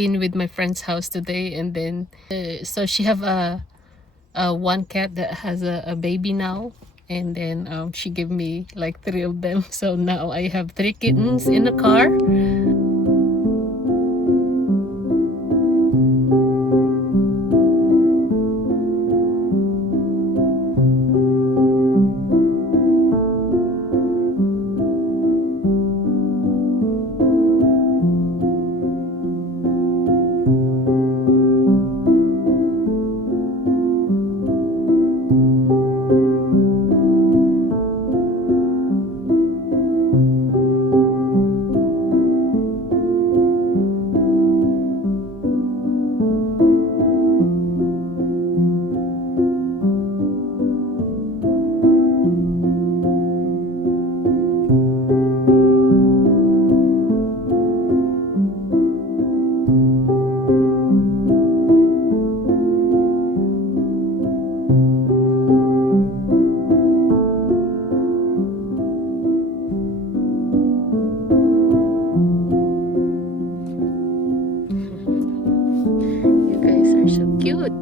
been with my friend's house today, and then so she have a one cat that has a baby now, and then she gave me like 3 of them. So now I have 3 kittens in the car. You guys are so cute.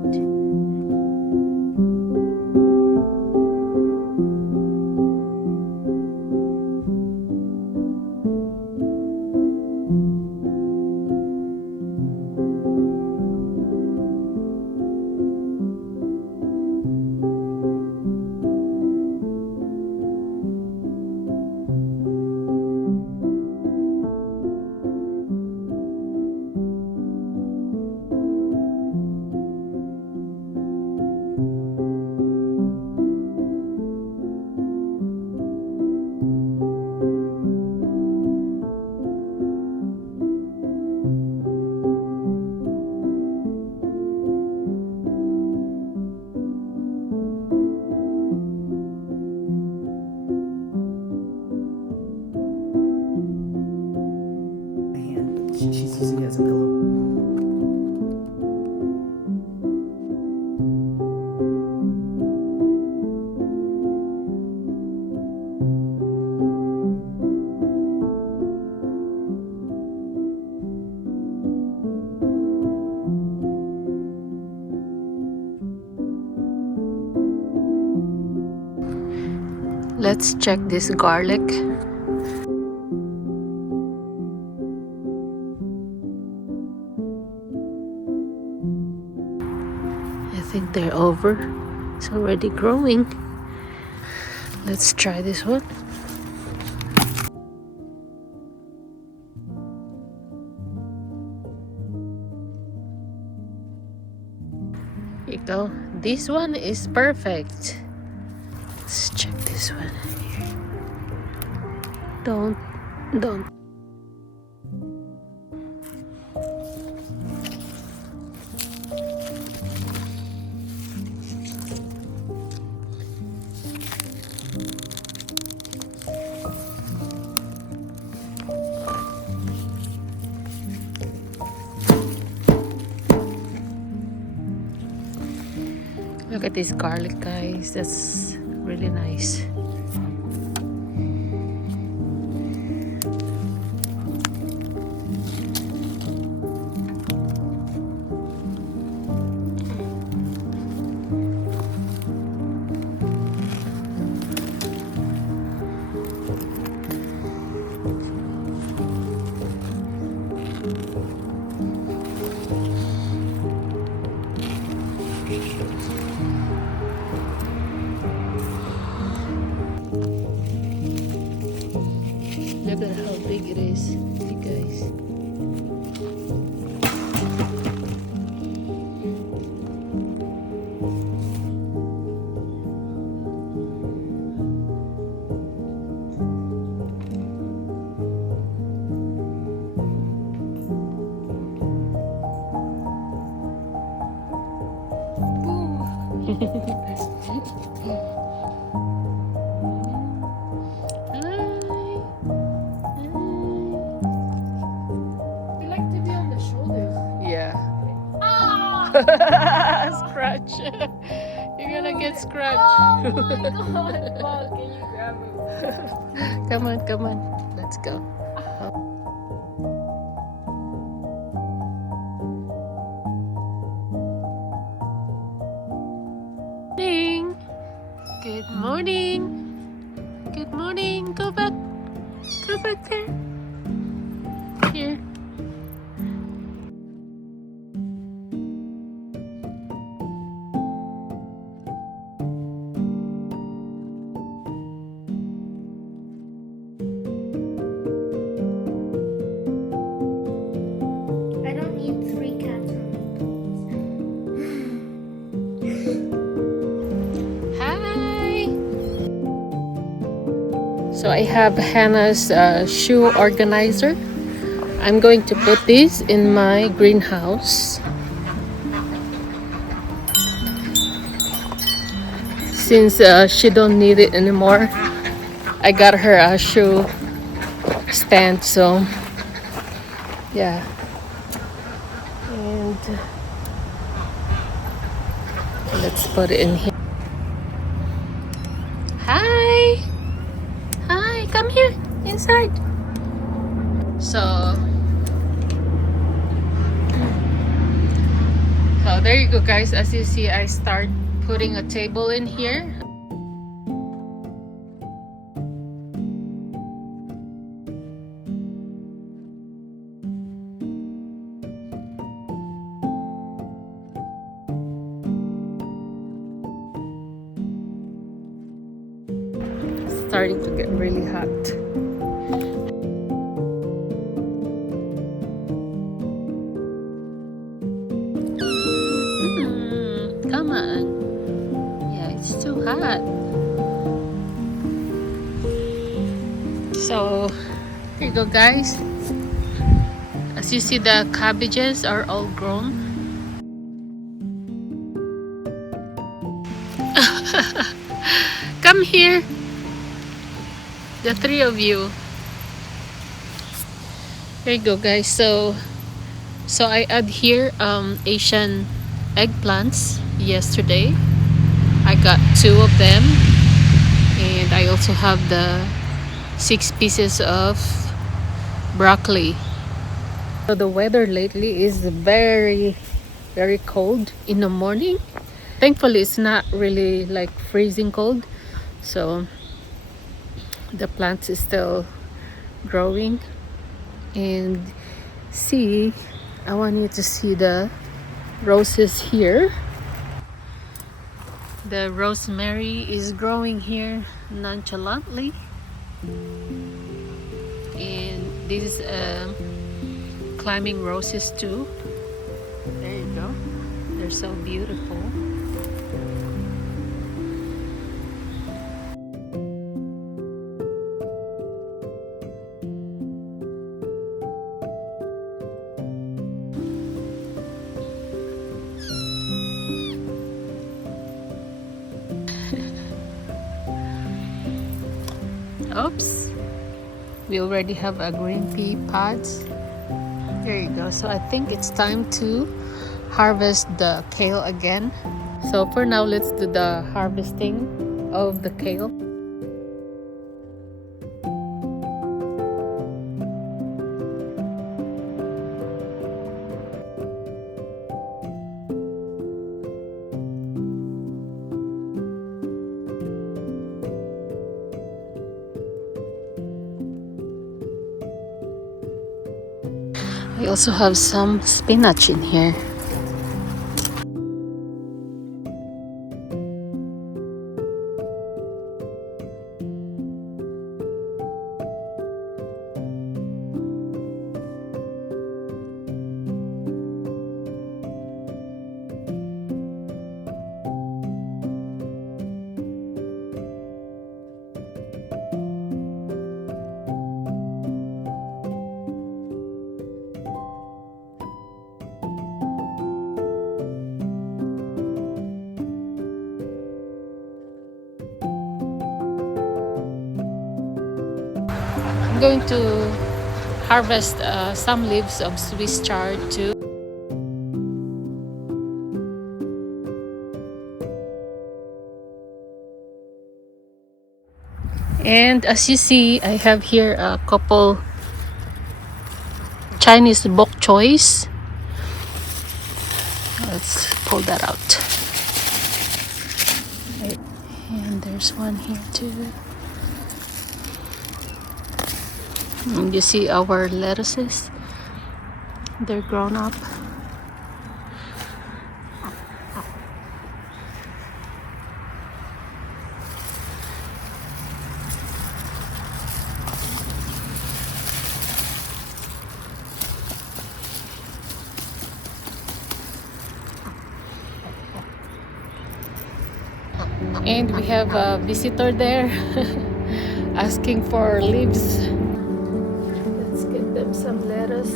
She's using it as a pillow. Let's check this garlic. I think they're over. It's already growing. Let's try this one. Here you go. This one is perfect. Let's check this one here. Don't. Look at this garlic, guys. That's really nice. Look at how big it is, you guys. Scratch. You're gonna get scratched. Oh my god, Mom, can you grab it? Come on. Let's go. Good morning. Good morning. Go back. Go back there. Here. I don't need 3 cats on me. Hi. So I have Hannah's shoe organizer. I'm going to put this in my greenhouse. Since she don't need it anymore, I got her a shoe stand. So yeah, and let's put it in here. Hi, hi, come here inside. So there you go, guys. As you see, I start putting a table in here. Starting to get really hot. Come on. Yeah, it's too hot. So here you go, guys. As you see, the cabbages are all grown. Come here, the 3 of you. There you go, guys. So I add here Asian eggplants yesterday. I got 2 of them, and I also have the 6 pieces of broccoli. So the weather lately is very cold in the morning. Thankfully it's not really like freezing cold, so the plant is still growing. And see, I want you to see the roses here. The rosemary is growing here nonchalantly, and this is climbing roses too. There you go, they're so beautiful. Oops, we already have a green pea pods. There you go. So I think it's time to harvest the kale again. So for now, let's do the harvesting of the kale. I also have some spinach in here. I'm going to harvest some leaves of Swiss chard too. And as you see, I have here a couple Chinese bok choys. Let's pull that out. And there There's one here too. And you see our lettuces? They're grown up. And we have a visitor there asking for leaves. Let's get them some lettuce.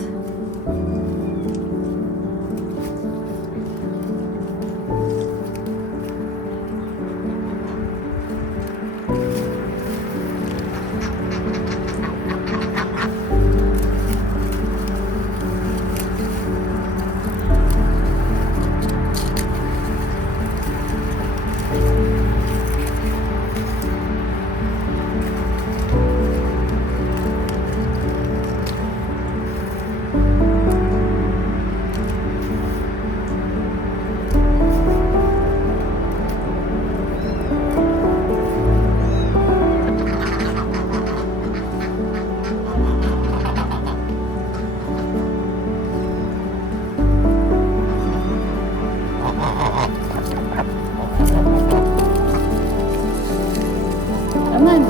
Come on.